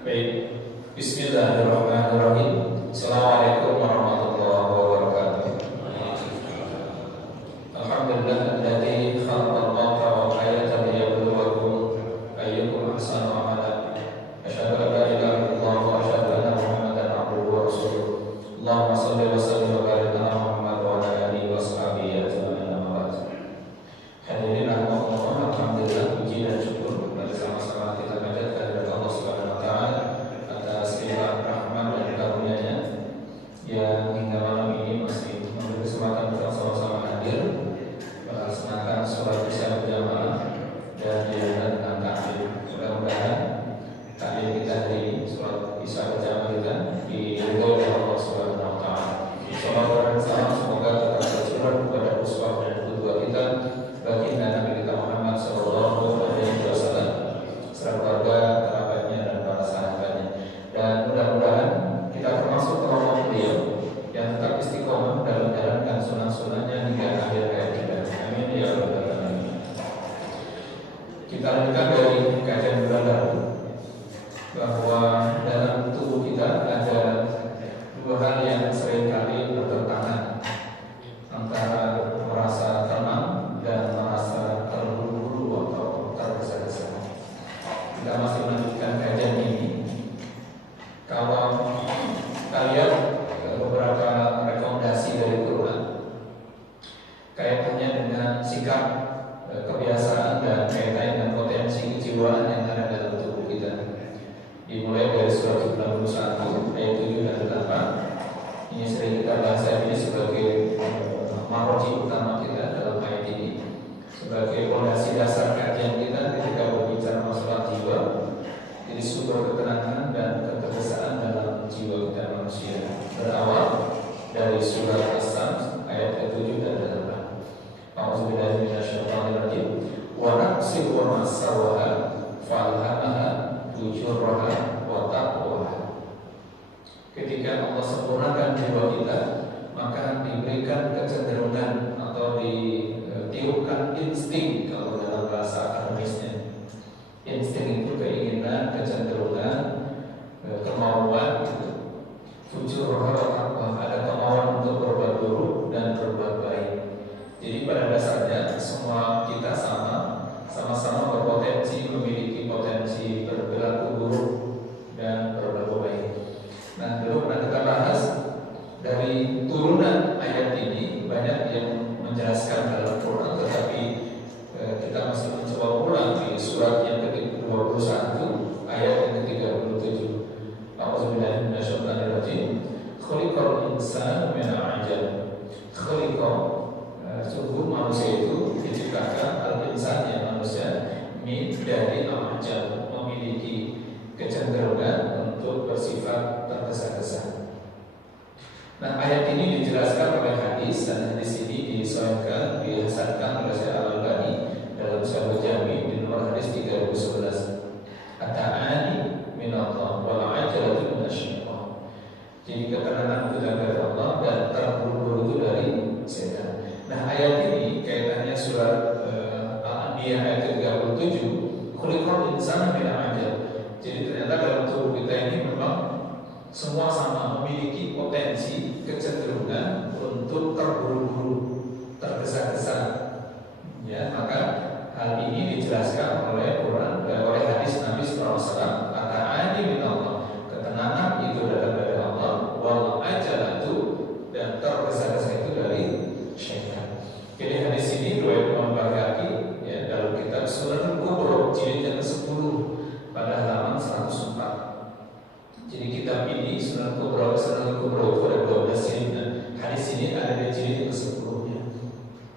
Baik, Bismillahirrahmanirrahim. Assalamualaikum warahmatullahi wabarakatuh. Alhamdulillah alladzi khalaqal mauta wal hayata liyabluwakum ayyukum ahsanu amala. Asyhadu an la ilaha illallah wa asyhadu anna Muhammadan abduhu wa rasuluh. Allahumma shalli wa sallim wa barik ala Muhammad wa ala alihi wa sahbihi ajma'in. Hadirin rahimakumullah, alhamdulillah puji dan syukur pada sama-sama kita panjatkan kepada Allah Subhanahu wa taala atas limpahan rahmat dan karunia-Nya yang hingga malam ini masih memberi kesempatan kita sama-sama hadir melaksanakan sholat isya berjamaah dan diadakan dengan taklim. Mudah-mudahan taklim kita hari ini, sholat isya berjamaah kita diridhoi oleh Allah Subhanahu wa taala. Salawat dan salam semoga tetap tercurah kepada uswah dan qudwah kita baginda Nabi kita Muhammad sallallahu alaihi wasallam serta keluarga, kerabatnya dan para sahabatnya. Dan mudah-mudahan kita termasuk kelompok beliau yang tetap istiqomah dalam menjalankan sunnah-sunnahnya hingga akhir hayat kita. Amin ya rabbal alamin. Kita lanjutkan dari kajian bulan lalu bahwa dalam tubuh kita ada dua hal yang seringkali bertentangan, antara merasa tenang dan merasa terburu-buru atau tergesa-gesa. Kita masih melanjutkan kajian ini. Kalau kalian beberapa rekomendasi dari Quran kaitannya dengan sikap, kebiasaan dan kaitannya dengan potensi kejiwaan yang ada dalam tubuh kita, dimulai dari surat 91 ayat 7 dan 8. Ini sering kita bahas ini sebagai marji utama kita dalam ayat ini, sebagai fondasi dasar kajian kita ketika berbicara masalah jiwa. Jadi sumber ketenangan dan ketegasaan dalam jiwa kita manusia berawal dari surat As-Sam ayat 7 dan 8. A'udzubillahi minasyaitonirrajim. Wa naqsi wa masawaha falhamaha fujuraha wa taqwaha. Ketika Allah sempurnakan jiwa kita, maka diberikan kecenderungan atau ditiupkan insting, kalau dalam bahasa akademisnya. Insting itu keinginan, kecenderungan, kemauan gitu. Fujuraha wa taqwaha, ada kemauan untuk berbuat buruk dan berbuat baik. Jadi pada dasarnya semua kita sama-sama berpotensi, memiliki potensi berperilaku buruk dan berlaku baik. Nah, dulu pernah kita bahas dari turunan ayat ini banyak yang menjelaskan dalam Quran, tetapi kita masih mencoba ulang di surat yang ke-21 ayat yang ke-37. A'udzubillahi minasyaitonirrajim. Khuliqal insanu min 'ajal. Khuliqa, sungguh manusia itu diciptakan, al-insan yang manusia min dari al-ajal, memiliki kecenderungan untuk bersifat tergesa-gesa. Nah, ayat ini dijelaskan oleh hadis, dan hadis ini disahihkan, dihasankan oleh Syekh Al-Albani dalam Sahih Jami di nomor hadis 3011. At-ta'ani min Allah wal 'ajalatu min asy-syaitan. Jadi ketenangan itu dari Allah dan terburu-buru itu dari setan. Nah, ayat ini kaitannya surat Al-Anbiya ayat 37. Khuliqal insanu min 'ajal. Jadi ternyata dalam tubuh kita ini memang semua sama memiliki potensi kecenderungan untuk terburu-buru, tergesa-gesa. Ya, maka hal ini dijelaskan oleh Quran, oleh hadis Nabi SAW. At-ta'ani min Allah, ketenangan itu datang dari Allah, wal ajalatu, dan tergesa-gesa itu dari syaitan. Jadi hadis ini riwayat Imam Baihaqi ya, dalam kitab Sunan Kubra jilid yang ke-10 pada halaman 104. Jadi kitab ini Sunan Kubra itu ada 12 jilid. Hadis ini ada di jilid yang ke-10-nya.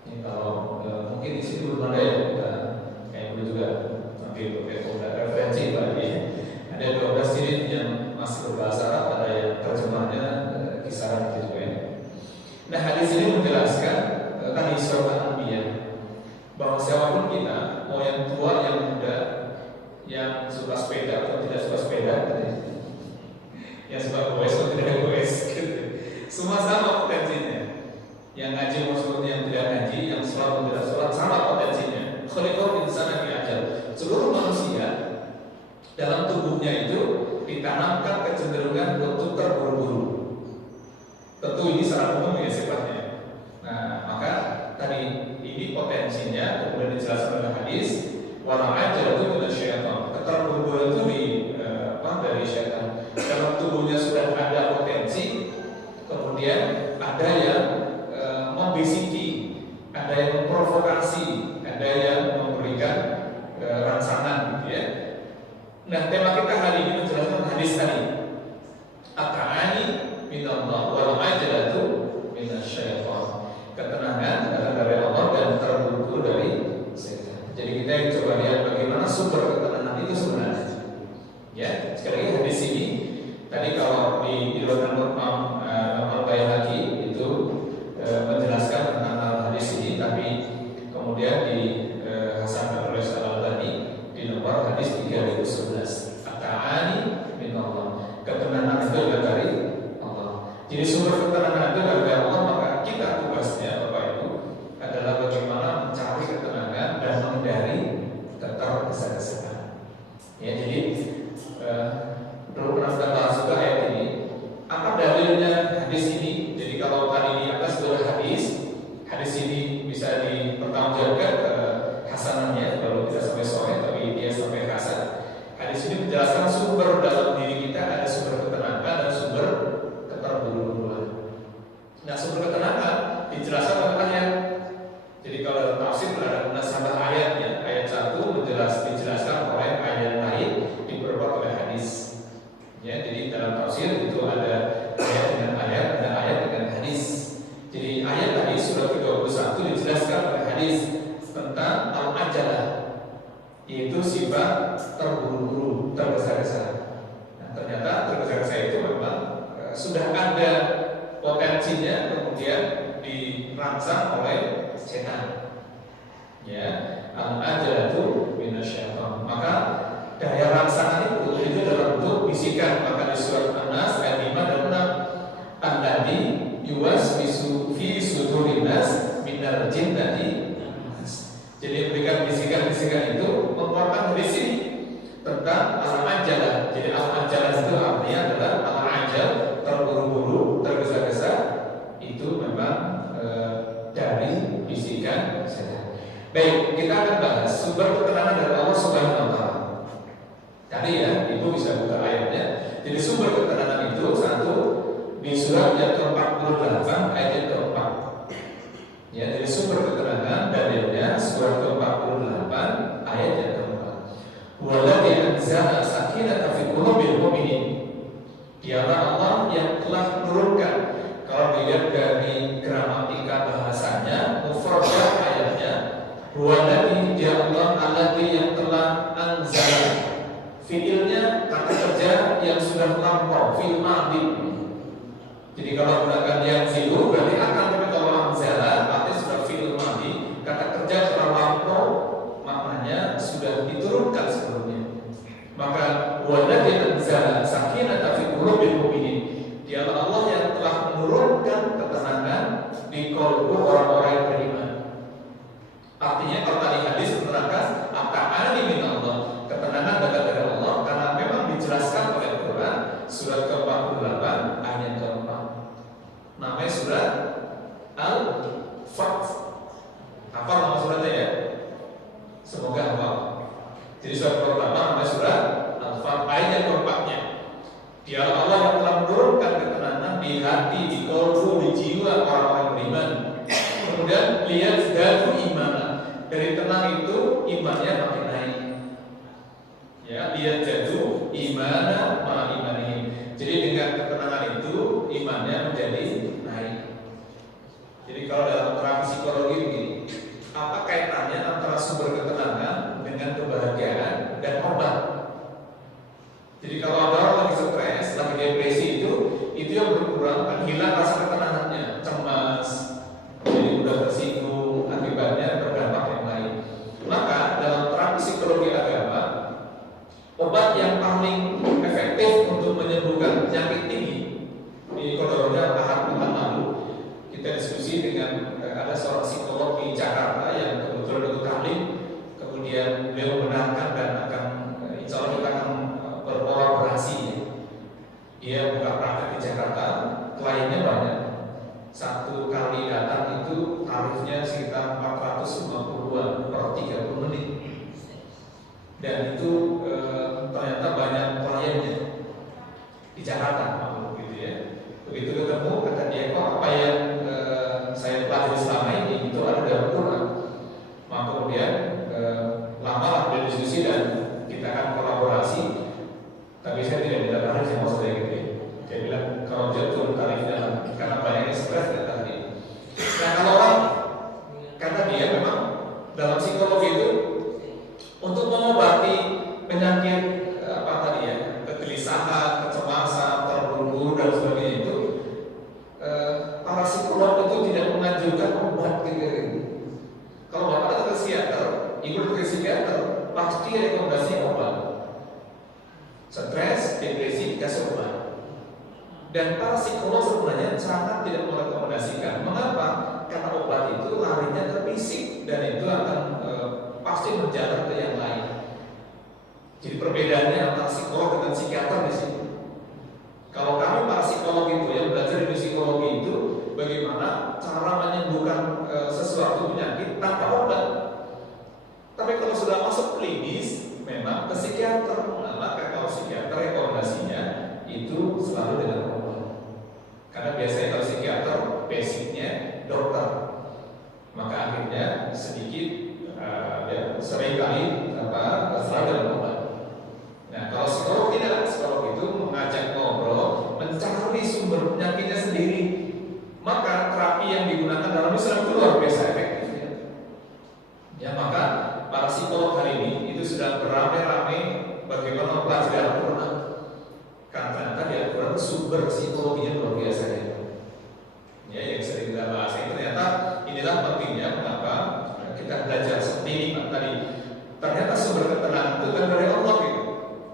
Ya, kalau mungkin di sini belum ada ya, kita kayak dulu juga ambil referensi Pak ya. Ada 12 jilid yang masih berbahasa Arab, ada yang terjemahnya kisaran itu juga ya. Nah, hadis ini menjelaskan tadi surat Al-Anbiya bahwa siapapun kita, mau yang tua, yang muda, yang suka sepeda atau tidak suka sepeda, yang suka goes atau tidak goes, gitu. Semua sama potensinya. Yang ngaji maksudnya yang tidak ngaji, yang sholat atau tidak sholat, sama potensinya. Khuliqal insana min 'ajal. Seluruh manusia dalam tubuhnya itu ditanamkan kecenderungan untuk terburu-buru. Tentu ini secara umum ya sifatnya. Nah, maka tadi ini potensinya kemudian dijelaskan oleh hadis, wala ajalatu minasyaitan. Keterburu-buruan itu dari syaitan. Kalau tubuhnya sudah ada potensi, kemudian ada yang membisiki, ada yang memprovokasi, ada yang memberikan rangsangan, gitu ya. Nah, tema kita hari ini menjelaskan hadis tadi. At-ta'ani minallah wal ajalatu minasyaitan. Ketenangan datang dari Allah dan terburu-buru dari setan. Jadi kita coba lihat bagaimana sumber ketenangan itu sebenarnya. Ya, sekali lagi hadis ini tadi kalau diriwayatkan Imam Al-Baihaqi itu menjelaskan tentang hadis ini, tapi kemudian dihasankan oleh Al-Albani di nomor hadis 3011. At-ta'ani min Allah. Ketenangan itu adalah dari Allah. Jadi sumber ketenangan itu dari Allah, maka kita tugasnya Bapak Ibu adalah bagaimana mencari ketenangan dan menghindari ketergesa-gesaan. Ya, jadi perlu pernah kita bahas juga ayat ini. Apa dalilnya hadis ini? Jadi kalau tadi di atas sudah hadis ini bisa dipertanggungjawabkan hasanannya, kalau tidak sampai sore tapi dia sampai hasan. Hadis ini menjelaskan sumber dalam diri kita, ada sumber ketenangan dan sumber keterburu-buruan. Nah, sumber ketenangan dijelaskan oleh ayat. Jadi kalau dalam tafsir ada munasabah ayatnya. Ayat 1 dijelaskan oleh ayat lain diperkuat oleh hadis. Ya, jadi dalam tafsir itu ada ayat dengan ayat, ada ayat dengan hadis. Jadi ayat tadi surah 31 dijelaskan oleh hadis tentang al-ajalah, yaitu sifat terburu-buru, tergesa-gesa. Nah, ternyata tergesa-gesa itu memang sudah ada potensinya, kemudian dirangsang oleh setan. Ya, al-ajalatu minasyaitan. Maka daya rangsangan itu dalam bentuk bisikan. Maka di surat An-Nas ayat 5 dan 6, alladzi yuwaswisu fi sudurin nas minal jinnati. Jadi berikan bisikan-bisikan itu mengeluarkan dari sini tentang al-ajalah. Jadi al-ajalah itu artinya adalah al-ajal, terburu-buru, tergesa-gesa. Itu memang dari bisikan setan. Baik, kita akan bahas sumber ketenangan dari Allah Subhanahu wa taala. Tadi ya, Ibu bisa buka ayatnya. Jadi sumber ketenangan itu satu di surat yang ke-48 ayat yang ke-4. Ya, jadi sumber ketenangan dalilnya surat ke-48 ayat yang ke-4. Waladzi anzala sakinata fi qulubil mu'minin. Dialah Allah yang telah menurunkan. Kalau dilihat dari gramatika bahasanya, mufradah ayatnya, waladzi dia Allah alladzi yang telah anzala. Fi'ilnya kata kerja yang sudah lampau, fi'il madhi. Jadi kalau menggunakan yang zilu berarti akan, tapi kalau anzala artinya sudah fi'il madhi, kata kerja sudah lampau, maknanya sudah diturunkan sebelumnya. Maka waladzi anzala sakinata fi qulubil mu'minin. Dialah Allah yang telah menurunkan ketenangan di qalbu orang-orang yang beriman. Artinya kalau tadi hadis menerangkan at-ta'ani min Allah, ketenangan datang dari Allah, karena memang dijelaskan oleh Quran surat ke-48 ayat ke-4. Namanya surat Al-Fath. Hafal nama suratnya ya? Semoga hafal. Jadi surat pertama namanya surat Al-Fath ayat ke-4-nya. Dialah Allah yang telah menurunkan ketenangan di hati, di qalbu, di jiwa orang-orang beriman. Kemudian lihat dadu iman. Dari tenang itu imannya makin naik. Ya, lihat jadu imana ma imanihim. Jadi dengan ketenangan itu imannya menjadi naik. Jadi kalau dalam terang psikologi begini, apa kaitannya antara sumber ketenangan dengan kebahagiaan dan obat? Jadi kalau ada orang lagi stres, lagi depresi itu yang berkurang kan hilang rasa ketenangannya, cemas, jadi mudah tersinggung, akibatnya berdampak yang lain. Maka dalam terang psikologi agama, obat yang paling efektif untuk menyembuhkan penyakit ini di kodornya ahad pekan lalu kita diskusi dengan ada seorang psikolog di Jakarta yang kebetulan ikut taklim, kemudian beliau membenarkan dan akan insya Allah kita akan berkolaborasi dan itu ternyata banyak kliennya di Jakarta, gitu ya. Begitu ketemu, kata dia, kok apa yang saya pelajari selama ini itu ada dalam Quran. Maka kemudian lama berdiskusi dan kita akan kolaborasi. Tapi saya tidak minta tarif sama saya gitu ya. Saya bilang kalau dia turun tarifnya karena banyaknya stres dan tadi. Nah kalau orang kata dia memang dalam psikologi itu untuk mengobati penyakit apa tadi ya, kegelisahan, kecemasan, terburu-buru dan sebagainya itu para psikolog itu tidak menganjurkan obat gitu. Kalau bapak datang ke psikiater, ibu ke psikiater, pasti rekomendasi obat. Stres, depresi, dikasih obat. Dan para psikolog sebenarnya sangat tidak merekomendasikan. Mengapa? Karena obat itu larinya ke fisik dan itu akan pasti menjalar ke yang lain. Jadi perbedaannya antara psikolog dengan psikiater di sini. Kalau kami para psikolog itu yang belajar di psikologi itu bagaimana cara menyembuhkan sesuatu penyakit tanpa obat. Tapi kalau sudah masuk klinis, memang ke psikiater. Nah, maka kalau psikiater rekomendasinya itu selalu dengan obat. Karena biasanya kalau psikiater basicnya dokter, maka akhirnya sedikit ya, sering kali selalu dengan obat. Nah kalau psikolog tidak, psikolog itu mengajak ngobrol, mencari sumber penyakitnya sendiri. Maka terapi yang digunakan dalam Islam itu luar biasa efektifnya. Ya maka para psikolog hari ini itu sudah beramai-ramai bagaimana mempelajari Al-Quran. Karena ternyata di Al-Quran sumber psikologinya luar biasa ya. Ya yang sering kita bahas itu ternyata inilah pentingnya mengapa kita belajar seperti ini tadi. Ternyata sumber ketenangan itu kan dari Allah gitu.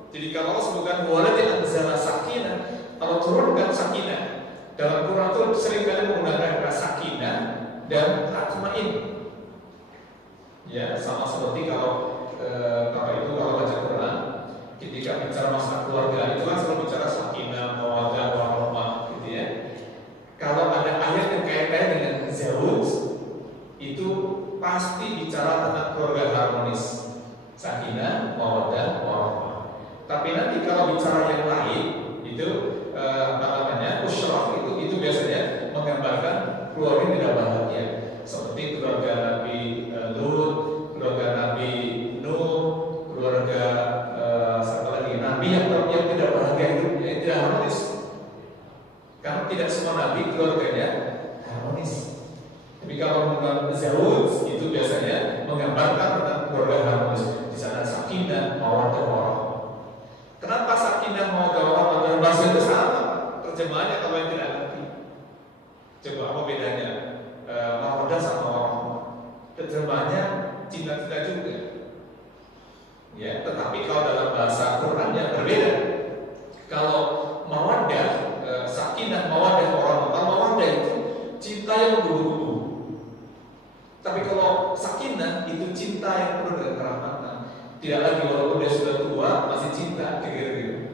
Jadi kalau Allah sebutkan waladi anzala sakinah, kalau turunkan sakinah dalam Quran itu seringkali menggunakan kata sakinah dan tatmain. Ya sama seperti kalau Bapak Ibu kalau baca Quran, ketika bicara masalah keluarga itu kan selalu bicara sakinah, mawaddah, warahmah, gitu ya. Kalau ada ayat yang kaitannya dengan zauj, itu pasti bicara tentang keluarga harmonis, sakinah, mawaddah, warahmah. Tapi nanti kalau bicara yang lain, itu usyrah itu biasanya menggambarkan keluarga yang tidak bahagia, seperti keluarga Nabi Lut, keluarga Nabi Nuh, keluarga Nabi yang tidak bahagia hidupnya, yang tidak harmonis. Karena tidak semua Nabi keluarganya harmonis. Tapi kalau menggunakan zauj itu biasanya menggambarkan tentang keluarga harmonis. Di sana sakinah, mawaddah, warahmah. Kenapa sakinah, mawaddah, warahmah dalam bahasa itu sama? Terjemahannya kalau yang tidak ngerti. Coba apa bedanya mawaddah sama warahmah? Terjemahannya cinta-cinta juga. Ya, tetapi kalau dalam bahasa Qurannya berbeda. Kalau mawaddah, sakinah, mawaddah, warahmah. Kalau mawaddah itu cinta yang menggebu-gebu. Tapi kalau sakinah itu cinta yang penuh dengan kerahmatan. Tidak lagi walaupun dia sudah tua masih cinta, gitu.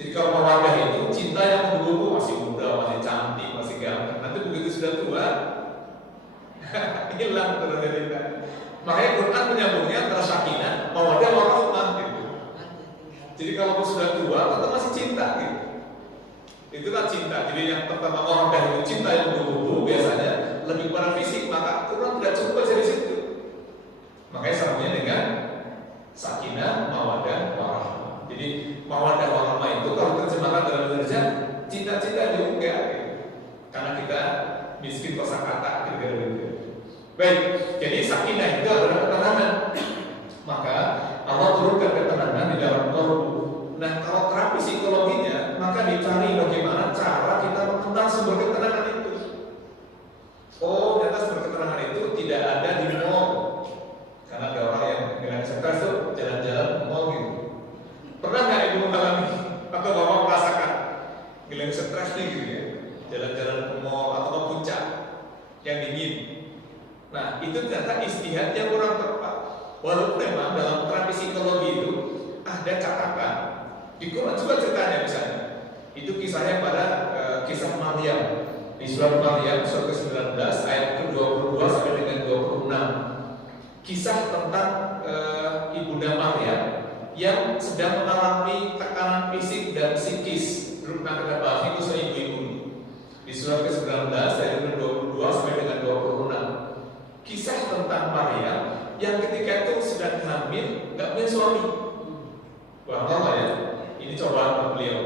Jadi kalau mawaddah itu cinta yang menggebu-gebu, masih muda, masih cantik, masih ganteng. Nanti begitu sudah tua hilang terus dari kita. Makanya Quran menyambungnya antara sakinah, mawaddah, warahmah gitu. Jadi kalau sudah tua tetap masih cinta gitu. Itulah cinta. Jadi yang pertama mawaddah itu cinta yang menggebu-gebu biasanya lebih pada fisik, maka Quran tidak cukup dari situ. Makanya sambungnya dengan sakinah, mawaddah, warahmah. Jadi mawaddah, warahmah itu kalau terjemahkan dalam bahasa cinta-cinta juga gitu. Karena kita miskin kosakata gitu. Baik, jadi sakinah itu adalah ketenangan. Maka Allah turunkan ketenangan di dalam qalbu. Nah, kalau terapi psikologinya, maka dicari bagaimana cara kita mengenal sumber ketenangan itu. Oh, ternyata sumber ketenangan itu tidak ada di mall. Karena ada orang yang dengan stres itu jalan-jalan ke mall gitu. Pernah nggak ibu mengalami atau bapak merasakan gila stres nih gitu ya, jalan-jalan ke mall atau ke puncak yang dingin? Nah, itu ternyata istihad yang kurang tepat. Walaupun memang dalam terapi psikologi itu ada catatan. Di Quran juga ceritanya misalnya. Itu kisahnya pada kisah Maryam. Di surat Maryam surat ke-19 ayat ke-22 sampai dengan 26. kisah tentang Ibunda Maryam yang sedang mengalami tekanan fisik dan psikis. Dulu pernah kita bahas itu soal ibu-ibu di surat ke-19 dari 22 sampai dengan 26. Kisah tentang Maryam yang ketika itu sedang hamil, nggak punya suami. Wah, normal ya. Ini cobaan beliau.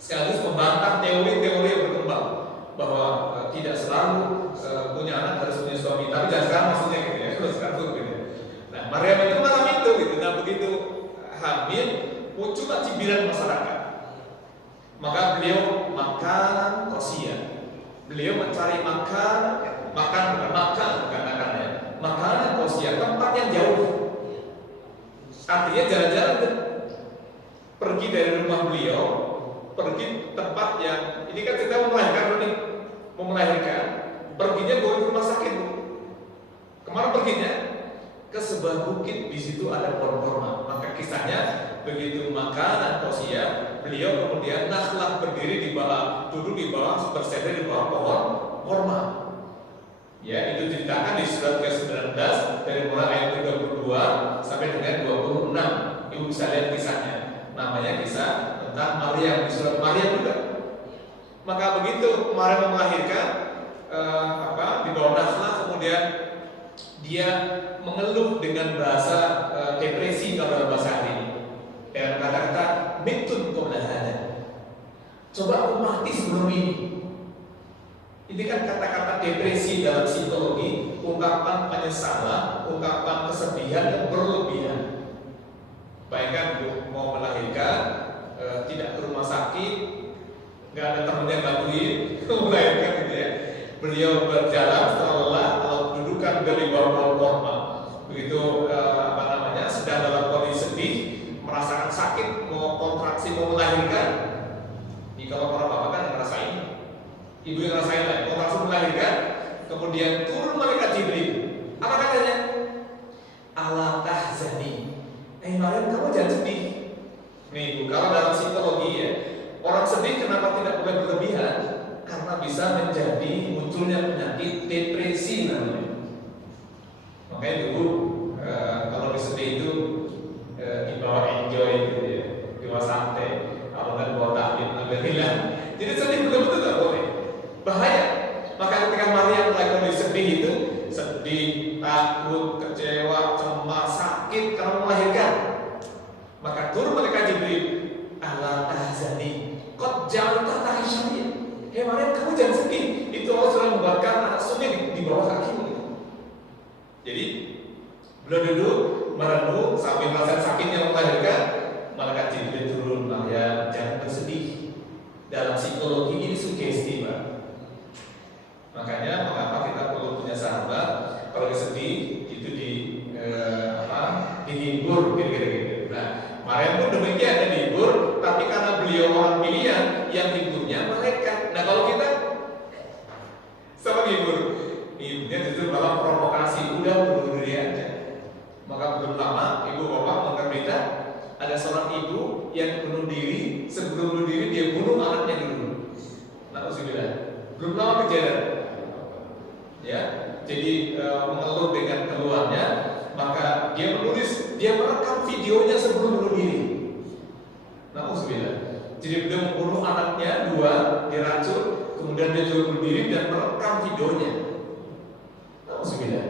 Sekaligus membantah teori-teori yang berkembang bahwa tidak selalu punya anak harus punya suami, tapi jangan sekarang maksudnya gitu ya, kalau sekarang tuh gitu. Nah, Maryam itu mengalami itu gitu. Nah, begitu hamil, muncul cibiran masyarakat. Maka beliau makan kosia. Beliau mencari makan makanan kosia, tempat yang jauh. Artinya jalan-jalan pergi dari rumah beliau, pergi tempat yang ini kan kita mau melahirkan, perginya ke rumah sakit. Kemana perginya? Ke sebuah bukit, di situ ada pohon kurma. Maka kisahnya begitu makanan kosia, beliau kemudian nakhlah berdiri duduk di bawah bersandar di bawah pohon kurma. Ya, itu diceritakan di surat ke-19 dari mulai ayat 32 sampai dengan 26. Ibu bisa lihat kisahnya. Namanya kisah tentang Maryam, di surat Maryam juga. Maka begitu Maryam melahirkan di bawah nakhlah, kemudian dia mengeluh dengan bahasa depresi kalau dalam bahasa hari ini. Dengan kata-kata mitun qabla hada. Coba aku mati sebelum ini. Ini kan kata-kata depresi dalam psikologi, ungkapan penyesalan, ungkapan kesedihan yang berlebihan. Bayangkan mau melahirkan, tidak ke rumah sakit, nggak ada temennya bantuin, melahirkan gitu ya. Beliau berjalan setelah lelah, lalu dudukan dari bawah pohon kurma. Begitu sedang dalam kondisi sedih, merasakan sakit, mau kontraksi, mau melahirkan. Ini kalau para bapak kan ngerasain, ibu yang ngerasain lah, kontraksi melahirkan, kemudian turun malaikat Jibril. Apa katanya? Ala tahzani. Maryam, kamu jangan sedih. Nih Bu, kalau dalam psikologi ya, orang sedih kenapa tidak boleh berlebihan? Karena bisa menjadi munculnya penyakit depresi namanya. Makanya dulu kalau disedih itu dibawa enjoy gitu ya, dibawa santai. Kalau nggak dibawa taklim, nggak hilang. Jadi sedih betul-betul nggak boleh, bahaya. Maka ketika Maryam lagi kondisi sedih itu, sedih, takut, kecewa, cemas, sakit karena melahirkan, maka turun malaikat Jibril. Ala tahzani, qad ja'alta tahisyan. Maryam, kamu jangan sedih. Itu Allah sudah membuatkan anak sunyi di bawah kakimu. Jadi beliau duduk merenung sambil merasakan sakitnya melahirkan. Malaikat Jibril turun, Maryam, jangan bersedih. Dalam psikologi ini sugesti, Pak. Makanya mengapa kita perlu punya sahabat kalau sedih itu dihibur gitu. Nah, Maryam pun demikian ada dihibur, tapi karena beliau orang pilihan yang hiburnya malaikat. Nah, kalau kita sama hibur, ibunya justru malah provokasi, udah bunuh diri aja. Maka belum lama ibu bapak mendengar berita ada seorang ibu yang bunuh diri, sebelum bunuh diri dia bunuh anaknya dulu. Nauzubillah. Belum lama kejadian. Ya, jadi mengeluh dengan keluhannya, maka dia merekam videonya sebelum bunuh diri. Nauzubillah. Jadi dia membunuh anaknya dua, diracun, kemudian dia juga bunuh diri dan merekam videonya. Nauzubillah.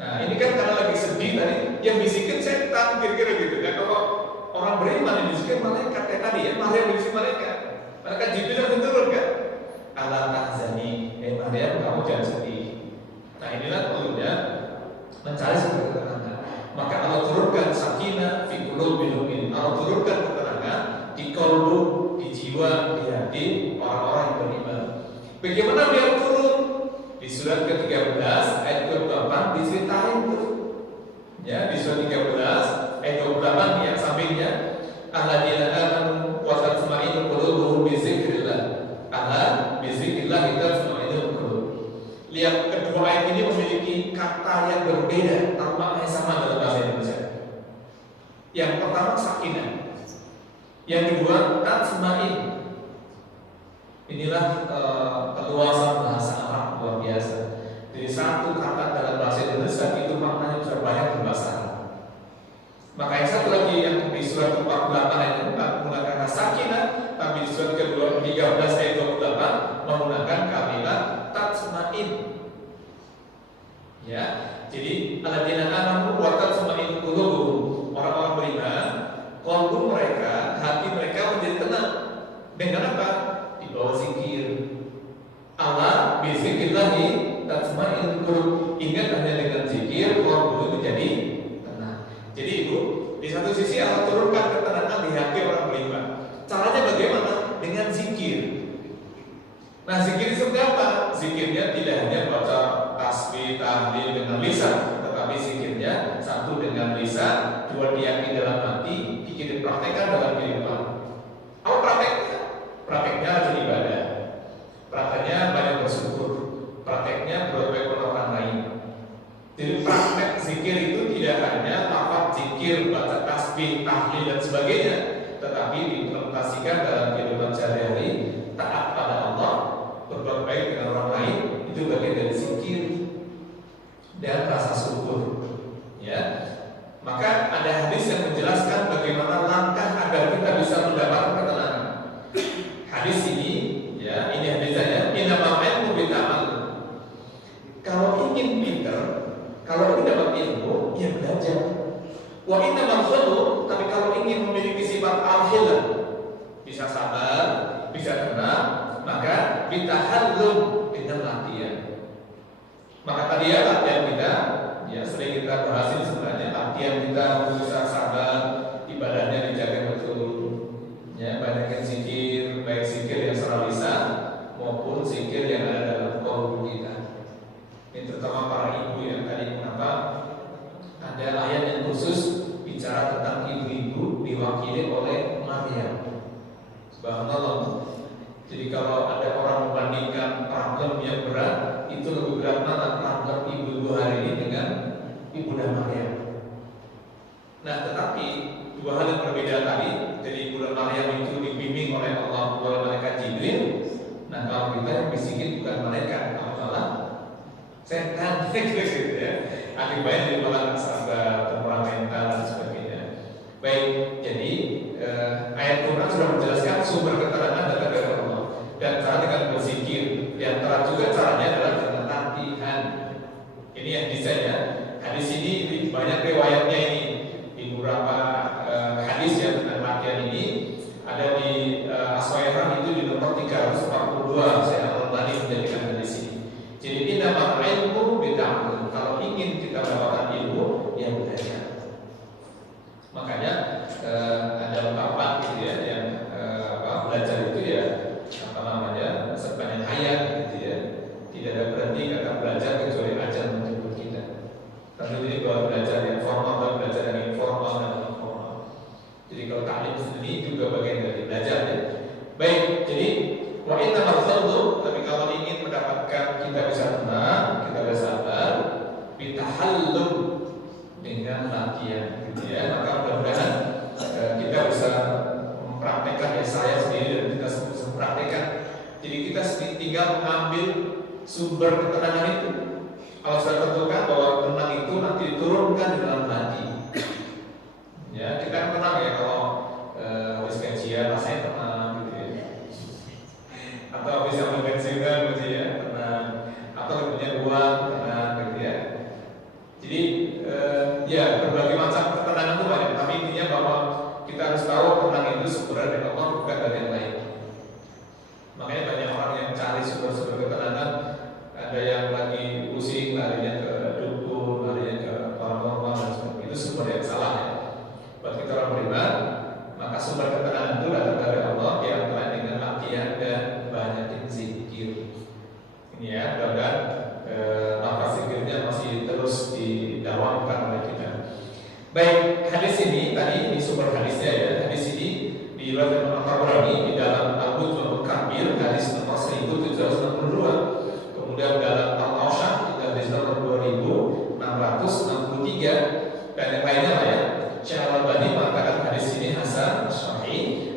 Nah, ini kan karena lagi sedih tadi, yang bisikin setan kira-kira gitu. Kan kalau orang beriman yang bisikin malaikat kayak tadi ya, Maryam bisikin malaikat. Malaikat Jibril yang turun kan. Ala tahzani, Maryam, kamu jangan sedih. Nah, inilah perlunya mencari sumber ketenangan. Maka Allah turunkan sakinah fi qulubil mu'minin. Allah turunkan ketenangan di kalbu, di jiwa, di hati orang-orang yang beriman. Bagaimana biar turun? Di surat ke-13 ayat 28 diceritain tuh. Ya, di surat 13 ayat 28 yang sampingnya, alladzina amanu wa tatma'innu qulubuhum bi dzikrillah. Ala bi dzikrillah tatma'innul qulub. Lihat kedua ayat ini memiliki kata yang berbeda, tapi maknanya sama dalam bahasa Indonesia. Yang pertama sakinah. Yang kedua tatma'in. Inilah keluasan bahasa Arab luar biasa. Jadi satu kata dalam bahasa Indonesia itu maknanya bisa banyak berbahasa Arab. Maka yang satu lagi yang di surat 48 ayat 4 menggunakan kata sakinah, tapi di surat ke-13 ayat 28 menggunakan kalimat tatma'in. Ya, jadi alladzina amanu wa tatma'innu qulubuhum, orang-orang beriman, qalbu mereka, hati mereka menjadi tenang. Dengan apa? Di bawah zikir. Allah bizikrillahi tatma'innu qulub. Ingat hanya dengan zikir qalbu menjadi tenang. Jadi Ibu, di satu sisi Allah turunkan ketenangan di hati orang beriman. Caranya bagaimana? Dengan zikir. Nah, zikir seperti apa? Zikirnya tidak hanya baca tasbih, tahlil dengan lisan, tetapi zikirnya satu dengan lisan, dua diyakini dalam hati, tiga dipraktekkan dalam kehidupan. Apa prakteknya? Prakteknya rajin ibadah, prakteknya banyak bersyukur, prakteknya berbaik kepada orang lain. Jadi praktek zikir itu tidak hanya lafaz zikir, baca tasbih, tahlil dan sebagainya, tetapi diimplementasikan dalam kehidupan sehari-hari, taat pada Allah, berbuat baik dengan orang lain, itu bagian dari zikir dan rasa syukur. Ya, maka ada hadis yang menjelaskan bagaimana langkah agar kita bisa mendapatkan ketenangan. Hadis ini, ya, ini hadisnya, innamal ilmu bita'allum. Kalau ingin pintar, kalau ingin dapat ilmu, ya belajar. Wa innamal khulu, tapi kalau ingin memiliki sifat al-hilm, bisa sabar, bisa tenang, maka bitahallum, dengan latihan. Maka tadi ya latihan kita, ya sering kita bahas ini sebenarnya latihan kita berusaha sabar, ibadahnya dijaga betul, ya banyakkan zikir, baik zikir yang secara lisan maupun zikir yang ada dalam qalbu kita. Ini terutama para ibu yang tadi mengapa ada ayat yang khusus bicara tentang ibu-ibu diwakili oleh Maryam. Subhanallah. Jadi kalau ada orang membandingkan problem yang berat, itu lebih berat mana problem ibu-ibu hari ini dengan Ibunda Maryam. Nah, tetapi dua hal yang berbeda tadi. Jadi Ibunda Maryam itu dibimbing oleh Allah oleh malaikat Jibril. Nah, kalau kita yang bisikin bukan malaikat, malah setan, gitu ya. Akibatnya jadi malah sabar, temperamental dan sebagainya. Baik, jadi ayat Quran sudah menjelaskan sumber keterangan datang dari Allah dan cara dengan berzikir. Di antara juga caranya adalah dengan latihan. Ini yang desainnya. Hadis ini banyak riwayatnya ini di beberapa hadis yang tentang latihan ini ada di As-Sahihah itu di nomor 342. Saya tadi menjadikan hadis ini. Jadi innamal ilmu bita'allum. Kalau ingin kita mendapatkan ilmu, ya belajar. Makanya ada ungkapan gitu ya yang belajar itu ya sepanjang hayat gitu ya. Tidak ada berhenti kata belajar kecuali ajar menjemput kita. Tentu ini bahwa belajar yang formal dan belajar yang informal dan informal. Jadi kalau taklim sendiri juga bagian dari belajar ya. Baik, jadi wa innamal khulu, tapi kalau ingin mendapatkan kita bisa tenang, kita bisa sabar, bitahallum, dengan latihan gitu ya. Maka mudah-mudahan kita bisa mempraktekkan ya, saya sendiri dan kita semua bisa mempraktekkan. Jadi kita tinggal mengambil sumber ketenangan itu. Allah sudah tentukan bahwa tenang itu nanti diturunkan di dalam hati. Ya, kita tenang ya kalau habis gajian rasanya tenang gitu ya. Atau habis ambil pensiunan gitu ya, tenang. Atau punya uang tenang gitu ya. Jadi ya berbagai macam ketenangan itu banyak. Tapi intinya bahwa kita harus tahu tenang itu sumber dari Allah, bukan dari yang lain. Makanya banyak orang yang cari sumber-sumber ketenangan. Ada yang lagi pusing, larinya ke dukun, larinya ke paranormal dan sebagainya. Itu sumber yang salah ya. Buat kita orang beriman, maka sumber ketenangan itu datang dari Allah, yang lain dengan latihan dan banyakin zikir. Ini ya, mudah-mudahan nafas zikirnya masih terus didawamkan oleh kita. Baik, hadis ini tadi di sumber hadisnya ya. Hadis ini diriwayatkan oleh Al-Tabrani di dalam Al-Mujam Al-Kabir hadis nomor 1762. Kemudian dalam Al-Awsat kita hadis nomor 2663 dan yang lainnya lah ya. Syekh Al-Albani mengatakan hadis ini hasan sahih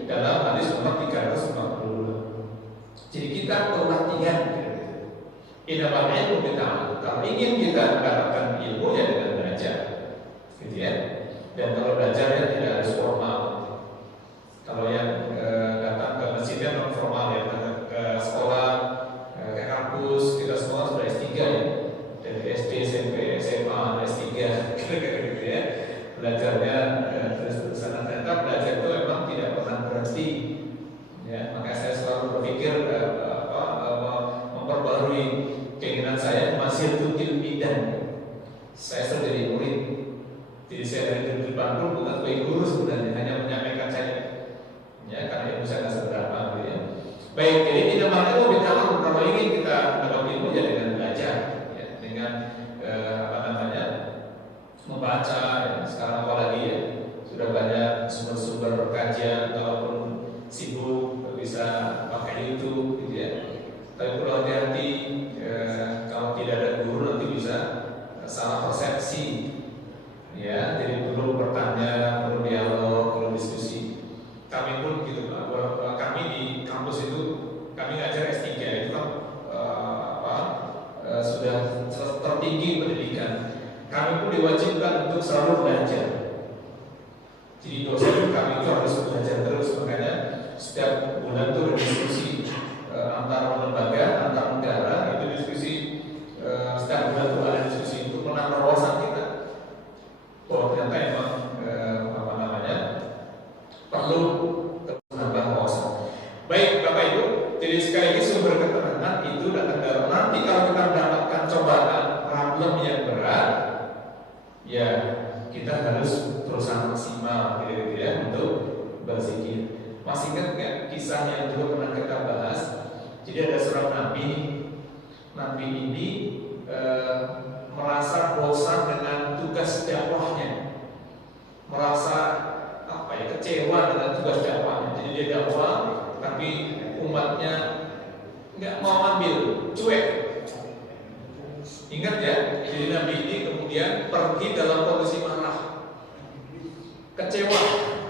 kajian, kalaupun sibuk bisa pakai YouTube gitu ya. Tapi perlu hati-hati, kalau tidak ada guru nanti bisa salah persepsi ya. Jadi perlu bertanya, perlu dialog, perlu diskusi. Kami pun gitu Pak, kami di kampus itu kami ngajar S3 itu kan sudah tertinggi pendidikan. Kami pun diwajibkan untuk selalu belajar. Jadi dosen kami itu harus belajar terus, makanya setiap bulan itu ada diskusi antar lembaga, antar negara, itu diskusi setiap bulan itu ada diskusi untuk menambah wawasan kita. Bahwa ternyata emang perlu menambah wawasan. Baik Bapak Ibu, jadi sekali lagi sumber keterangan itu datang dari nanti kalau kita mendapatkan cobaan problem yang berat, ya kita harus berusaha maksimal gitu ya untuk berzikir. Masih ingat nggak kisah yang dulu pernah kita bahas? Jadi ada seorang nabi. Nabi ini merasa bosan dengan tugas dakwahnya, merasa kecewa dengan tugas dakwahnya. Jadi dia dakwah, tapi umatnya nggak mau ambil, cuek. Ingat ya, jadi Nabi ini kemudian pergi dalam kondisi marah, kecewa,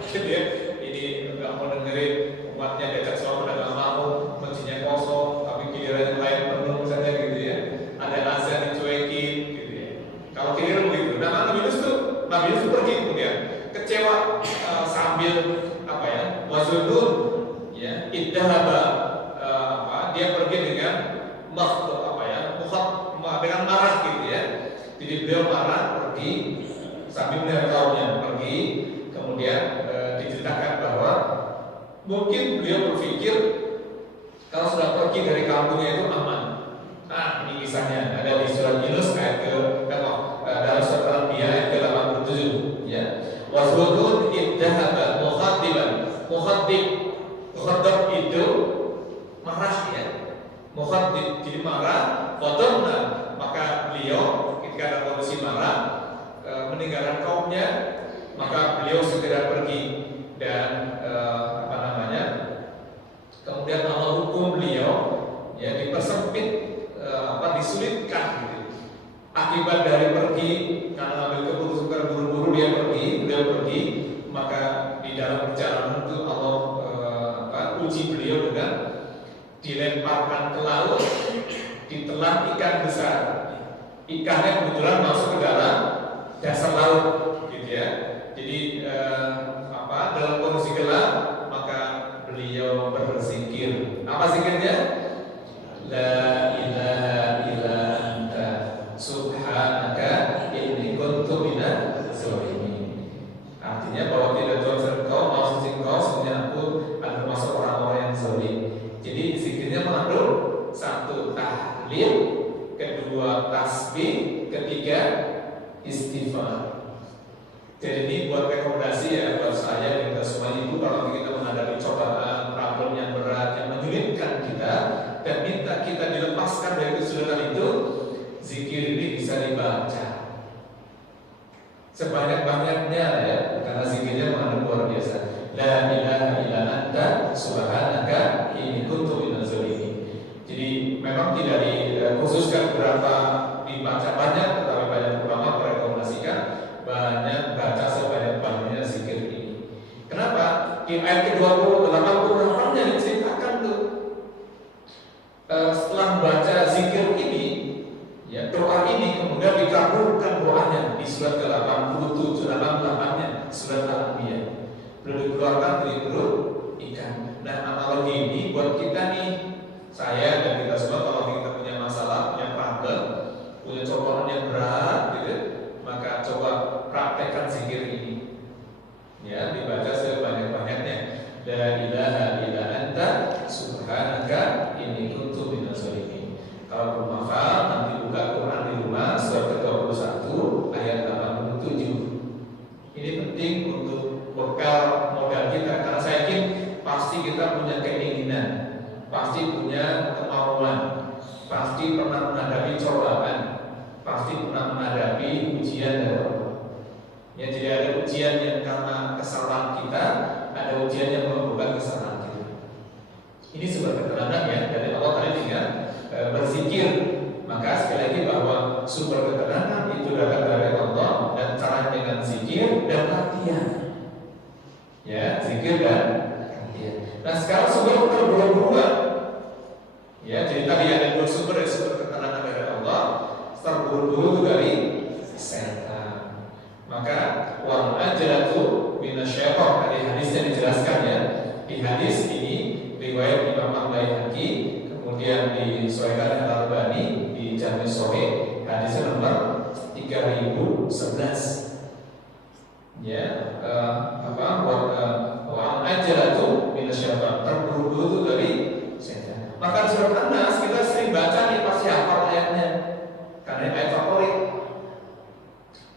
gitu ya. Ini nggak mau dengerin umatnya diajak sholat, udah nggak mau, masjidnya kosong, tapi giliran yang lain penuh misalnya gitu ya. Ada azan dicuekin, gitu ya. Kalau giliran begitu, nah Nabi Yusuf pergi kemudian kecewa sambil wazunun ya, iddahaba dia pergi dengan dengan marah gitu ya. Jadi beliau marah pergi sambil melihat kaumnya pergi, kemudian diceritakan bahwa mungkin beliau berpikir kalau sudah pergi dari kampungnya itu aman. Nah ini kisahnya ada di surat Yunus ayat dalam surat Al-Anbiya ayat ke-87 ya. Wazunun iddahaba mukhadib itu marah ya, mukhadib jadi marah, wadonna maka beliau ketika dalam kondisi marah meninggalkan kaumnya, maka beliau segera pergi dan kemudian Allah hukum beliau ya dipersempit, disulitkan gitu. Akibat dari pergi karena ambil keputusan terburu-buru beliau pergi, maka di dalam perjalanan itu Allah uji beliau dengan dilemparkan ke laut, ditelan ikan besar. Ikannya kebetulan masuk ke dalam dasar laut, gitu ya. Jadi dalam kondisi gelap, maka beliau berzikir. Apa zikirnya? La ilaha illa anta subhanaka inni kuntu minadz zalimin. Artinya bahwa tidak Tuhan selain Engkau, maha suci Engkau, sesungguhnya aku adalah termasuk orang-orang yang zalim. Jadi zikirnya mengandung satu tahlil, kedua tasbih, ketiga istighfar. Jadi ini buat rekomendasi ya buat saya dan kita semua ibu, kalau kita menghadapi cobaan, problem yang berat yang menyulitkan kita dan minta kita dilepaskan dari kesulitan itu, zikir ini bisa dibaca sebanyak-banyaknya ya, karena zikirnya mengandung luar biasa. La ilaha illa anta subhanaka inni kuntu minadz zalimin. Jadi memang tidak dikhususkan berapa dibaca banyak, tetapi banyak ulama merekomendasikan banyak baca sebanyak-banyaknya zikir ini. Kenapa? Di ayat ke-88-nya diceritakan tuh setelah membaca zikir ini ya, doa ini kemudian dikabulkan doanya di surat ke-87 88-nya surat Al-Anbiya. Belum dikeluarkan dari perut ikan. Nah analogi ini buat kita nih, saya dan kita semua, kalau kita punya masalah, punya problem, punya cobaan yang berat gitu, maka coba praktekkan zikir ini ya, dibaca sebanyak-banyaknya. La ilaha illa anta subhanaka inni kuntu minadz zalimin. Kalau belum hafal, nanti buka Quran di rumah surat ke-21 ayat 87. Ini penting untuk bekal modal kita, karena saya yakin pasti kita punya keinginan, pasti punya kemauan, pasti pernah menghadapi cobaan, pasti pernah menghadapi ujian dari Allah. Ya, jadi ada ujian yang karena kesalahan kita, ada ada ujian yang bukan kesalahan kita. Ini sebuah keterangan ya dari Allah tadi dengan berzikir. Maka sekali lagi bahwa sumber keterangan itu datang dari Allah dan cara dengan zikir dan latihan. Ya, zikir dan latihan. Nah sekarang sumber terburu-buruan. Ya, jadi tadi ada dua sumber, sumber keterangan dari Allah, terburu-buru dari setan. Maka wal ajalatu minasyaitan. Tadi hadisnya dijelaskan ya. Di hadis ini riwayat Imam Al-Baihaqi, kemudian disesuaikan dengan Al-Albani di Jami' Shahih, hadisnya nomor 3011. Ya, wa ajalatu minasyaitan, terburu-buru dari setan. Maka surat An-Nas kita sering baca nih, pasti hafal ayatnya. Karena ayat favorit.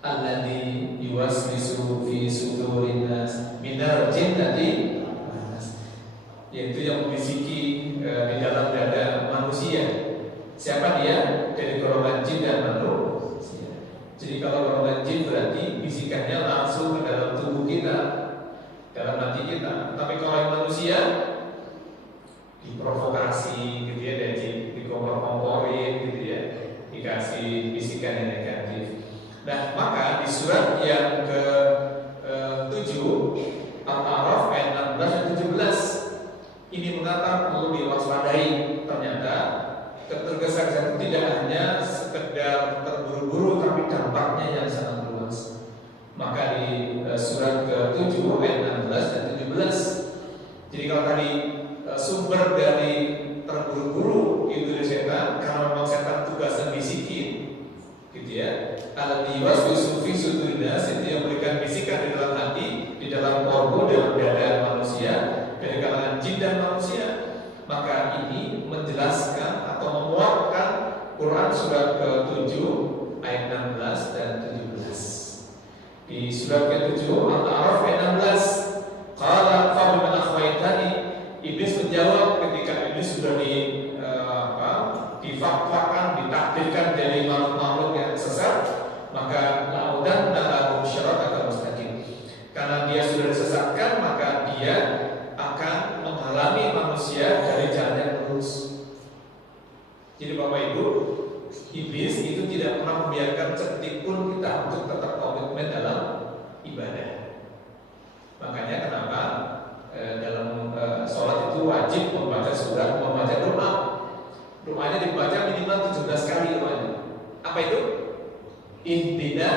Alladzi yuwaswisu fi sudurin nas minal jinnati wan nas. Yaitu yang membisiki di dalam dada manusia. Siapa dia? Dari golongan jin dan manusia. Jadi kalau golongan jin berarti bisikannya langsung ke dalam tubuh kita, dalam hati kita. Tapi kalau yang manusia diprovokasi gitu ya, dikompor-komporin gitu ya, dikasih bisikan yang negatif. Nah maka di surat yang ke-7 Al-A'raf ayat 16 dan 17 ini mengatakan perlu diwaspadai. Ternyata ketergesa-gesaan itu tidak hanya sekedar terburu-buru, tapi dampaknya yang sangat luas. Maka di surat ke-7 ayat 16 dan 17. Jadi kalau tadi sumber dari terburu-buru itu dari setan, karena memang setan tugasnya bisikin, gitu ya. Al-diwaswisu fi sudurin nas, itu yang memberikan bisikan di dalam hati, di dalam kolbu, dalam dada manusia, dari kalangan jin dan manusia. Maka ini menjelaskan atau menguatkan Quran surat ke-7 ayat 16 dan 17. Di surat ke-7 Al-A'raf ayat 16, qala fa bima akhwaytani, iblis menjawab ketika iblis sudah difatwakan, ditakdirkan jadi makhluk yang sesat, maka laudan lahum syiratal mustaqim. Karena dia sudah disesatkan, maka dia akan menghalangi manusia dari jalan yang lurus. Jadi Bapak Ibu, iblis itu tidak pernah membiarkan sedetik pun kita untuk tetap komitmen dalam ibadah. Makanya kenapa dalam sholat itu wajib membaca surat, membaca doa. Doanya dibaca minimal 17 kali doanya. Apa itu? Ihdina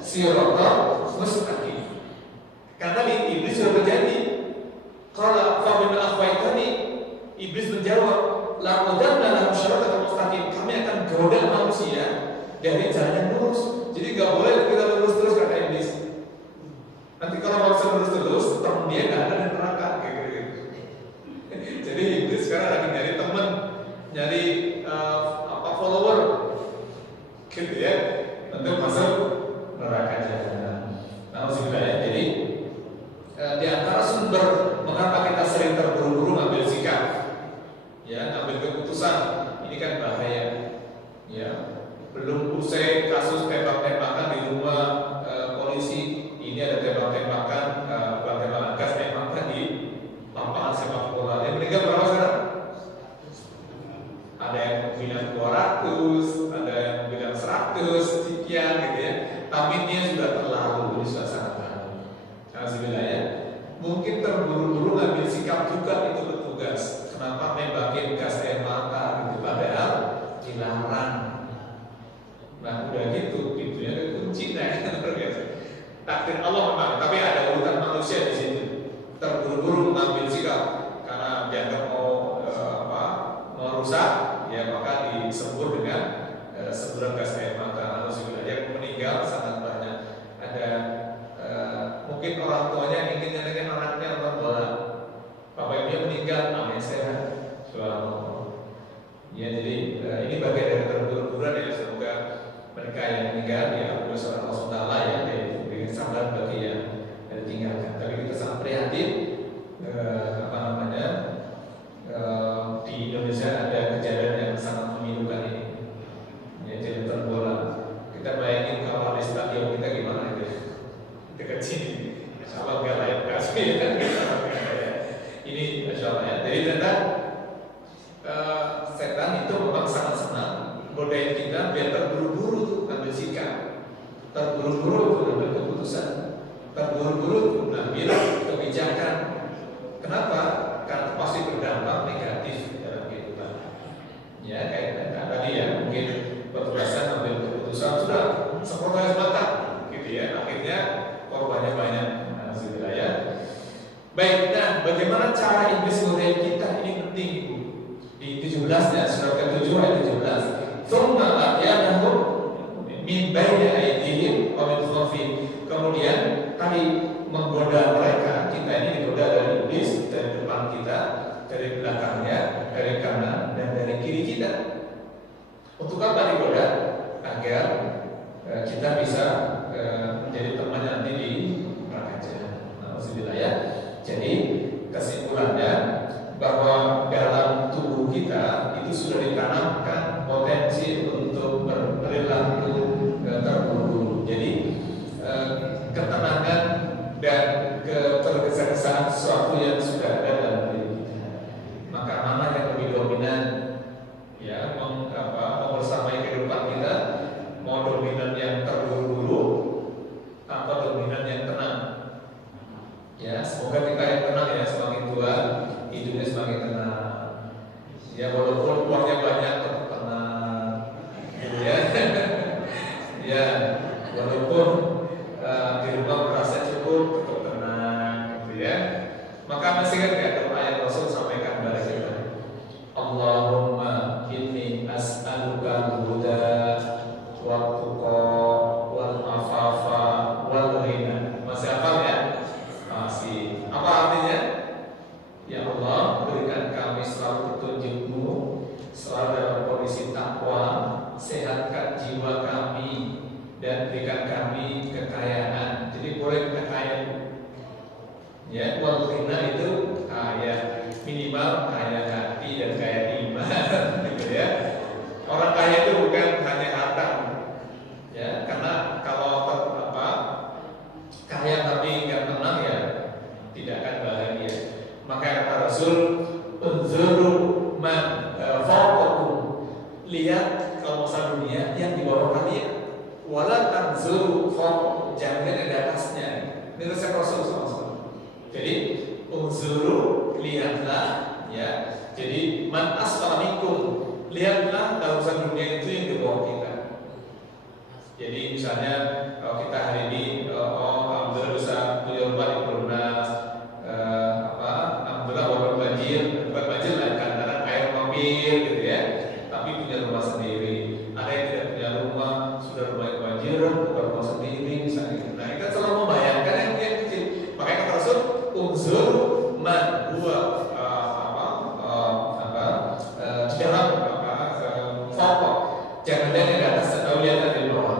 siratal mustaqim. Karena iblis sudah terjadi. Qala fa bima akhwaytani, iblis menjawab, laqudanna lahum syiratal mustaqim, kami akan goda manusia dari jalan yang lurus. Jadi enggak boleh kita lurus terus kata iblis. Nanti kalau manusia lurus terus, teman dia enggak ada di neraka gitu. Jadi iblis sekarang lagi nyari teman, nyari follower gitu ya, untuk masuk neraka jahanam. Nah, sebenarnya jadi di antara sumber mengapa kita sering terburu-buru ngambil sikap, ya, ngambil keputusan, ini kan bahaya, ya. Belum usai kasus tembak-tembakan di rumah polisi, ini ada tembak-tembakan, bukan tembakan gas, tembakan di lapangan sepak bola. Yang meninggal berapa sekarang? Ada yang bilang 200, ada yang bilang 100, sekian gitu ya. Tapi dia sudah terlalu, ini sudah sangat terlalu. Alhamdulillah ya. Mungkin terburu-buru ngambil sikap juga itu petugas. Kenapa nembakin gas air mata gitu, padahal dilarang. Nah udah gitu, pintunya kekunci, nah luar biasa. Takdir Allah memang, tapi ada urutan manusia di situ. Terburu-buru mengambil sikap karena dianggap mau merusak, ya maka disebut dengan semburan gas air mata. Alhamdulillah yang meninggal sangat banyak. Ada mungkin orang tuanya ingin nyenengin anaknya nonton bola, bapak ibunya meninggal, amin sehat, subhanallah. Ya jadi ini bagian dari terburu-buruan ya. Semoga mereka yang meninggal ya Allah SWT ya diberikan sabar bagi yang ditinggalkan. Tapi kita sangat prihatin di Indonesia ada kejadian yang sangat memilukan ini. Ya jadi nonton bola, kita bayangin kalau di stadion kita gimana itu dekat sini. Sahabat gak lain Jadi ternyata setan itu memang sangat senang godain kita biar terburu-buru tuh ambil sikap, terburu-buru tuh ambil keputusan, terburu-buru tuh ambil kebijakan. Kenapa? Karena pasti berdampak negatif dalam kehidupan. Ya kayak tadi ya, mungkin bertulasan ambil keputusan sudah sepotong mata, gitu ya. Akhirnya korbannya banyak. Alhamdulillah ya. Baik, nah bagaimana cara iblis godain kita ini penting Ibu. Di 17 ya, surat ke-7 ayat 17. Tsumma laqiyahum min baini aydihim wa min khalfihim. Kemudian tadi menggoda mereka, kita ini digoda dari iblis, dari depan kita, dari belakangnya, dari kanan dan dari kiri kita. Untuk apa digoda? Agar kita bisa menjadi temannya nanti di neraka jahanam. Alhamdulillah ya. Jadi kesimpulannya bahwa dalam tubuh kita itu sudah ditanamkan potensi untuk berperilaku terburu-buru. Jadi ketenangan dan ketergesa-gesaan sesuatu yang sudah ada dalam diri kita. Maka mana yang lebih dominan? Ya, membersamai kehidupan kita, mau dominan yang terburu-buru atau dominan yang tenang? Ya, semoga kita yang tenang ya, semakin tua hidupnya semakin tenang. Ya, walaupun uangnya banyak tetap tenang. Gitu ya. Ya, walaupun di rumah merasa cukup tetap tenang, gitu ya. Maka masih ingat ya doa yang Rasul sampaikan kepada kita. Allahumma inni as'aluka al-huda wa tuqa wal afafa wal ghina. Masih hafal ya? Masih. Apa artinya? Ya Allah, berikan kami selalu petunjuk-Mu, selalu dalam kondisi takwa, sehatkan jiwa kami dan berikan kami kekayaan. Jadi boleh kita kaya. Ya, wal ghina itu kaya, minimal kaya hati dan kaya iman, gitu ya. Orang kaya itu bukan hanya harta. Ya, karena kalau kaya tapi nggak tenang ya tidak akan bahagia. Maka kata Rasul, unzuru man fawqakum. Lihat kalau masalah dunia yang di bawah kalian. Wala tanzuru fawqakum. Jangan lihat di atasnya. Ini resep Rasul SAW. Jadi unzuru, lihatlah ya. Jadi man asfala minkum. Lihatlah dalam urusan dunia itu yang di bawah kita. Jadi misalnya kalau kita hari ini alhamdulillah bisa punya rumah di Perumnas, alhamdulillah walaupun banjir, bukan banjir lah, kadang-kadang air mampir gitu ya, tapi punya rumah sendiri. Ada yang tidak punya rumah, sudah rumah kebanjiran, bukan rumah sendiri misalnya. Nah kita selalu membayangkan yang kecil. Makanya kata Rasul, unzur man huwa di dalam fawqa. Jangan lihat yang di atas atau lihat yang di bawah.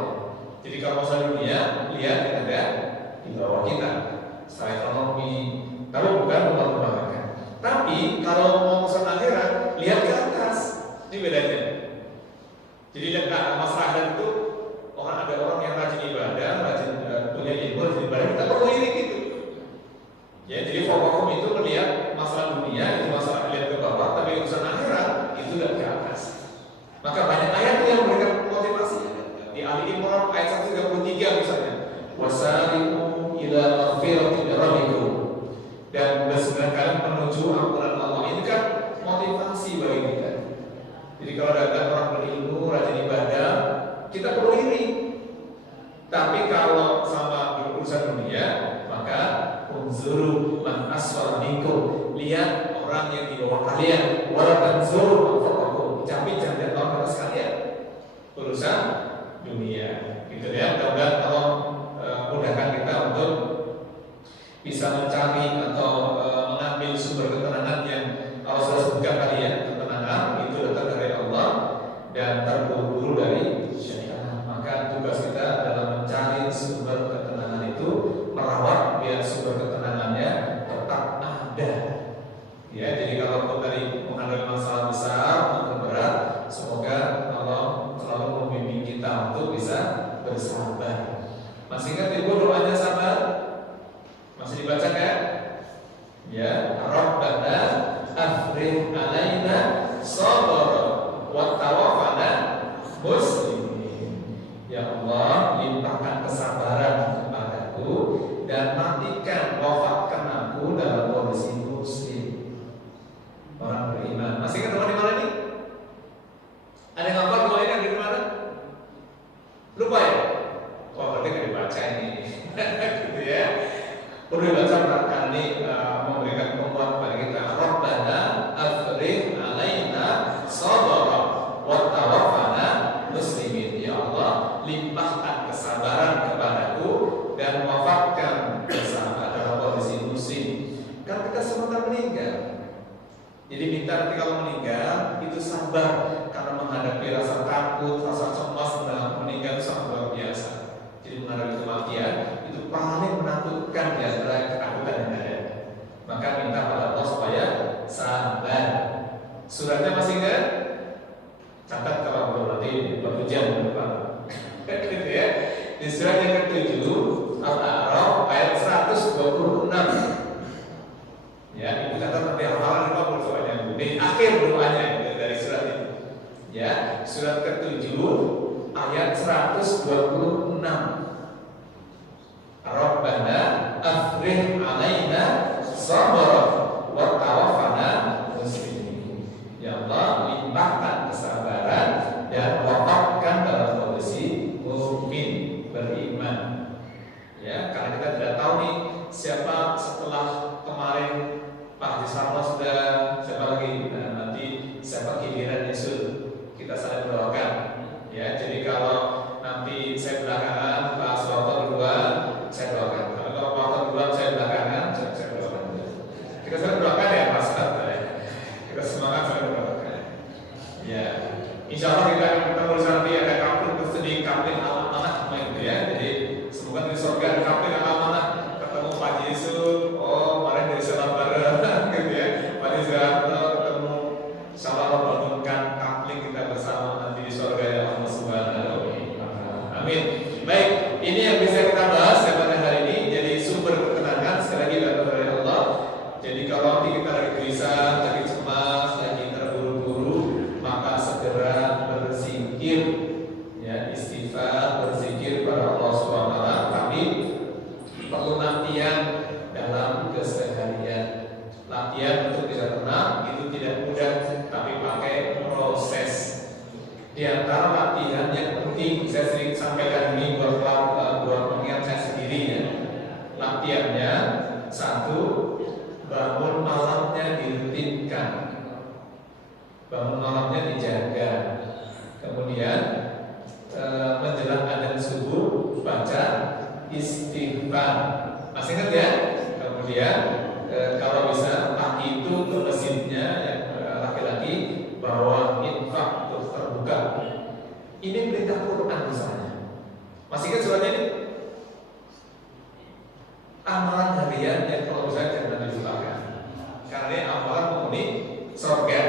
Jadi kalau masalah dunia, lihat yang ada di bawah kita. Secara ekonomi, kalau bukan rumah-rumah. Tapi kalau mau masalah akhirat, lihat ke atas. Ini bedanya. Jadi lihat masalah akhirat itu ada orang yang rajin ibadah, rajin punya ilmu, rajin ibadah, kita perlu iri gitu. Ya, jadi fokus itu melihat masalah dunia, itu masalah lihat ke bawah, tapi urusan akhirat itu lihat ke atas. Maka banyak ayat yang memberikan motivasi. Di Ali Imran ayat 133 misalnya, wasari'u ila maghfiratin min rabbikum, dan bersegera kalian menuju ampunan Allah. Ini kan motivasi bagi kita. Jadi kalau ada orang berilmu, rajin ibadah, kita perlu iri. Tapi kalau sama urusan dunia, maka unzuru man asfala minkum, lihat orang yang di bawah kalian, wala tanzuru fawqakum, tapi jangan lihat orang atas kalian. Urusan dunia, gitu ya. Mudah-mudahan Allah mudahkan kita untuk bisa mencari atau mengambil sumber ketenangan yang Allah sudah sebutkan tadi ya. Ketenangan itu datang dari Allah dan terburu-buru dari syaitan. Maka tugas kita dalam mencari sumber ketenangan itu merawat biar sumber ketenangannya tetap ada. Ya, jadi kalau tadi menghadapi masalah besar, masalah berat, semoga Allah selalu membimbing kita untuk bisa bersabar. Masih ingat Ibu doanya sabar? Masih dibaca kan? Ya, Rabbana afrih alaina sabra wa tawaffana muslimin. Ya Allah, limpahkan kesabaran kepadaku dan matikan, wafatkan aku dalam kondisi muslim, orang beriman. Masih ingat doa di mana nih? Ada yang hafal doa ini ada di mana? Lupa ya? Wah, berarti nggak dibaca ini. Gitu ya. Perlu dibaca barangkali memberikan penguat kepada kita. Rabbana afrih alaina sabra wa tawaffana muslimin. Ya Allah, limpahkan kesabaran kepadaku dan wafatkan bersama dalam kondisi muslim. Karena kita semua akan meninggal. Jadi minta nanti kalau meninggal itu sabar karena menghadapi rasa takut, rasa cemas dalam meninggal itu sangat luar biasa. Jadi menghadapi kematian itu paling menakutkan di antara ketakutan yang ada. Maka minta pada Allah supaya sabar. Suratnya masih ingat? Catat kalau belum nanti berhujan di depan. Gitu ya. Di surat yang ke-7 Al-A'raf ayat 126. Ya, itu catat nanti hafalan 50 soalnya. Di akhir doanya dari surat ini. Ya, surat ke-7 ayat 126. Rabbana afrih alaina sabra wa tawaffana muslimin. Ya Allah, limpahkan kesabaran dan wafatkan dalam kondisi mukmin, beriman. Ya, karena kita tidak tahu nih siapa setelah kemarin Pak Haji Sarno sudah, siapa lagi nanti siapa giliran Yesus, kita saling doakan. Ya, jadi kalau nanti saya belakangan, Pak Soeharto duluan, saya doakan. Kalau Pak Soeharto duluan, saya belakangan, saya doakan. Kita saling doakan ya, Pak Soeharto ya. Kita semangat saling doakan. Ya, insya Allah kita akan ketemu nanti ada kapling tersedia, kapling amanah itu ya. Jadi semoga di surga ada kapling amanah. Ketemu Pak Yesus, oh kemarin dari salam bareng, gitu ya. Pak Yesus ketemu, salam membangunkan kapling kita bersama nanti di surga ya Allah Subhanahu wa Ta'ala. Amin. Baik, ini yang bisa kita bahas pada hari ini. Jadi sumber ketenangan sekali lagi dari Allah. Jadi kalau nanti kita lagi gelisah, lagi cemas, lagi terburu-buru, maka segera berzikir, ya istighfar, berzikir pada Allah Subhanahu wa Ta'ala. Tapi perlu latihan dalam keseharian. Latihan untuk bisa tenang itu tidak mudah, tapi pakai proses. Di antara latihan yang penting, saya sering sampaikan ini buat pengingat saya sendiri ya. Latihannya satu, bangun malamnya dirutinkan, bangun malamnya dijaga. Kemudian menjelang adzan subuh baca istighfar. Masih ingat ya? Kemudian kalau bisa pagi itu ke masjidnya yang laki-laki bawa infak untuk terbuka. Ini perintah Quran misalnya. Masih ingat suratnya ini? Amalan harian yang kalau bisa jangan dilupakan. Karena ini amalan menghuni surga.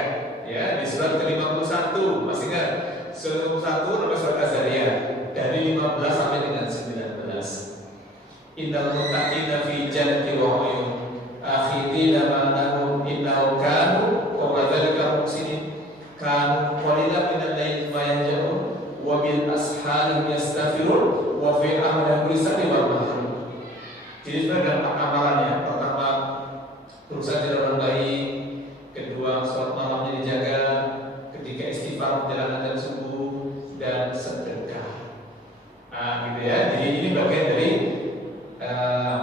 Ya, di surat ke-51 masih ingat? Surat 51 nomor surat Az-Zariyat dari 15 sampai dengan 19. Innal muttaqina fi jannati wa 'uyun akhidina ma lahum innahu kanu wa dzalika muhsinin kanu qalilan min al-layli ma yahja'un wa bil ashari yastaghfirun wa fi amri kulli wal mahrum. Jadi sebenarnya ada amalannya. Pertama, berusaha tidak orang baik. Kedua, sholat malamnya dijaga. Ketiga, istighfar menjelang adzan subuh dan sedekah. Nah, gitu ya. Jadi ini bagian dari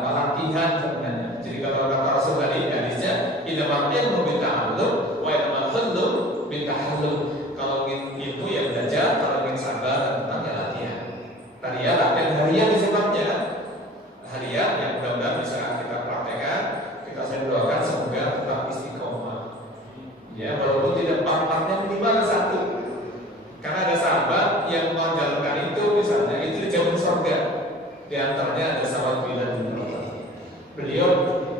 latihan sebenarnya. Jadi kalau kata Rasul tadi hadisnya, innamal ilmu bita'allum wa innamal hulum bitahallum. Kalau ingin ilmu ya belajar, kalau ingin sabar tentang ya latihan. Tadi ya latihan harian disebabnya. Harian yang mudah-mudahan bisa kita praktekkan. Kita saya doakan semoga tetap istiqomah. Ya, walaupun tidak empat-empatnya minimal satu. Karena ada sahabat yang menjalankan itu misalnya itu dijamin surga. Di antaranya ada sahabat Bilal bin Rabah. Beliau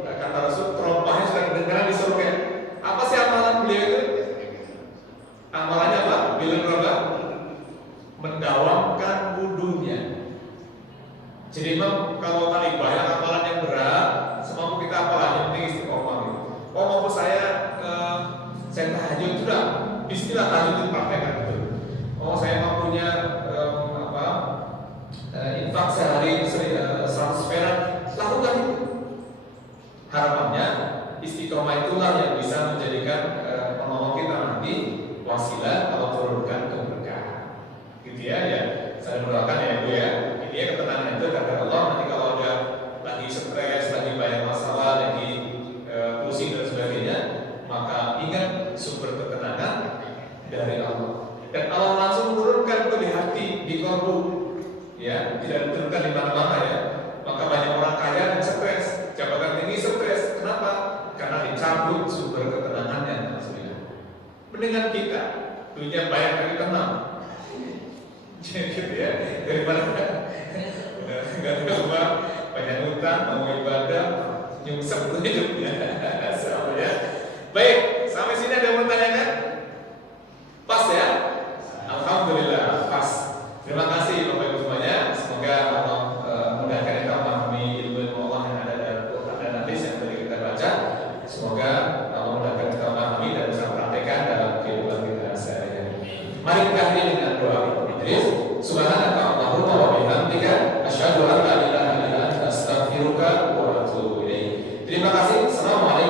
kata Rasul terompahnya sudah kedengaran di surga. Apa sih amalan Bismillah tahajud itu praktekkan betul. Oh saya mau punya infak sehari 100 perak, lakukan itu. Harapannya istiqomah itulah yang bisa menjadikan penolong kita nanti wasilah atau turunkan keberkahan. Gitu ya. Saya mendoakan ya Ibu ya. Ini ya ketenangan itu karena Allah nanti kalau udah lagi stres, lagi banyak masalah, lagi pusing dan sebagainya, maka ingat sumber ketenangan dari Allah. Dan Allah langsung menurunkan itu di hati, di kalbu, ya, tidak diturunkan di mana-mana ya. Maka banyak orang kaya yang stres, jabatan tinggi stres. Kenapa? Karena dicabut sumber ketenangannya. Mendingan kita duitnya banyak tapi tenang. Gitu ya. Daripada nggak ada uang, banyak utang, mau ibadah, nyungsep hidupnya. Sama ya. Baik, sampai sini ada yang mau tanyakan? Pas ya? Alhamdulillah, pas. Terima kasih Bapak Ibu semuanya. Semoga Allah mudahkan kita memahami ilmu Allah yang ada dalam Quran dan hadis yang tadi kita baca. Semoga Allah mudahkan kita memahami dan bisa praktekkan dalam kehidupan kita sehari-hari. Mari kita akhiri dengan doa. Idris, subhanaka Allahumma wa bihamdika asyhadu an la ilaha illa anta astaghfiruka wa atubu ilaik. Terima kasih. Assalamualaikum.